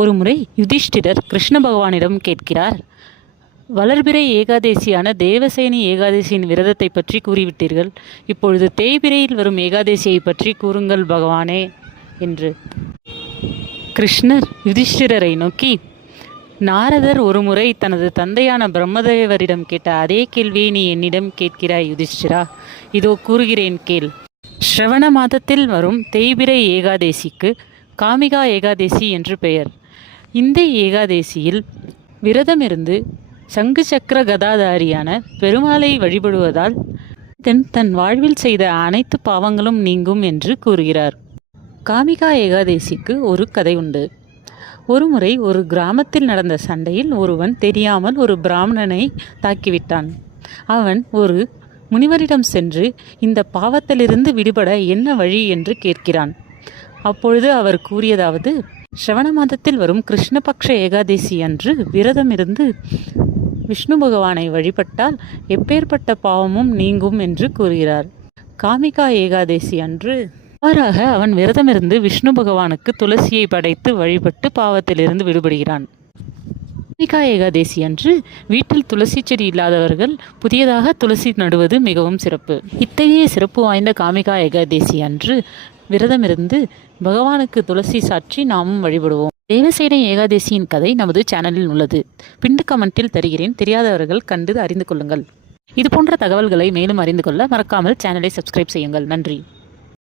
ஒருமுறை யுதிஷ்டிரர் கிருஷ்ண பகவானிடம் கேட்கிறார், வளர்பிறை ஏகாதேசியான தேவசேனி ஏகாதசியின் விரதத்தை பற்றி கூறிவிட்டீர்கள். இப்பொழுது தேய்பிரையில் வரும் ஏகாதசியை பற்றி கூறுங்கள் பகவானே என்று. கிருஷ்ணர் யுதிஷ்டிரரை நோக்கி, நாரதர் ஒருமுறை தனது தந்தையான பிரம்மதேவரிடம் கேட்ட அதே கேள்வியை நீ என்னிடம் கேட்கிறாய் யுதிஷ்டிரா. இதோ கூறுகிறேன் கேள். ஸ்ரவண மாதத்தில் வரும் தேய்பிரை ஏகாதேசிக்கு காமிகா ஏகாதேசி என்று பெயர். இந்த ஏகாதேசியில் விரதமிருந்து சங்கு சக்கர கதாதாரியான பெருமாளை வழிபடுவதால் தன் வாழ்வில் செய்த அனைத்து பாவங்களும் நீங்கும் என்று கூறுகிறார். காமிகா ஏகாதேசிக்கு ஒரு கதை உண்டு. ஒருமுறை ஒரு கிராமத்தில் நடந்த சண்டையில் ஒருவன் தெரியாமல் ஒரு பிராமணனை தாக்கிவிட்டான். அவன் ஒரு முனிவரிடம் சென்று இந்த பாவத்திலிருந்து விடுபட என்ன வழி என்று கேட்கிறான். அப்பொழுது அவர் கூறியதாவது, ஸ்ரவண மாதத்தில் வரும் கிருஷ்ணபக்ஷ ஏகாதசி அன்று விரதமிருந்து விஷ்ணு பகவானை வழிபட்டால் எப்பேற்பட்ட பாவமும் நீங்கும் என்று கூறுகிறார். காமிகா ஏகாதசி அன்று மாறாக அவன் விரதமிருந்து விஷ்ணு பகவானுக்கு துளசியை படைத்து வழிபட்டு பாவத்திலிருந்து விடுபடுகிறான். காமிகா ஏகாதசி அன்று வீட்டில் துளசி செடி இல்லாதவர்கள் புதியதாக துளசி நடுவது மிகவும் சிறப்பு. இத்தகைய சிறப்பு வாய்ந்த காமிகா ஏகாதசி அன்று விரதமிருந்து பகவானுக்கு துளசி சாற்றி நாமும் வழிபடுவோம். தேவசேனை ஏகாதசியின் கதை நமது சேனலில் உள்ளது. பின் கமெண்டில் தருகிறேன். தெரியாதவர்கள் கண்டு அறிந்து கொள்ளுங்கள். இது போன்ற தகவல்களை மேலும் அறிந்து கொள்ள மறக்காமல் சேனலை சப்ஸ்கிரைப் செய்யுங்கள். நன்றி.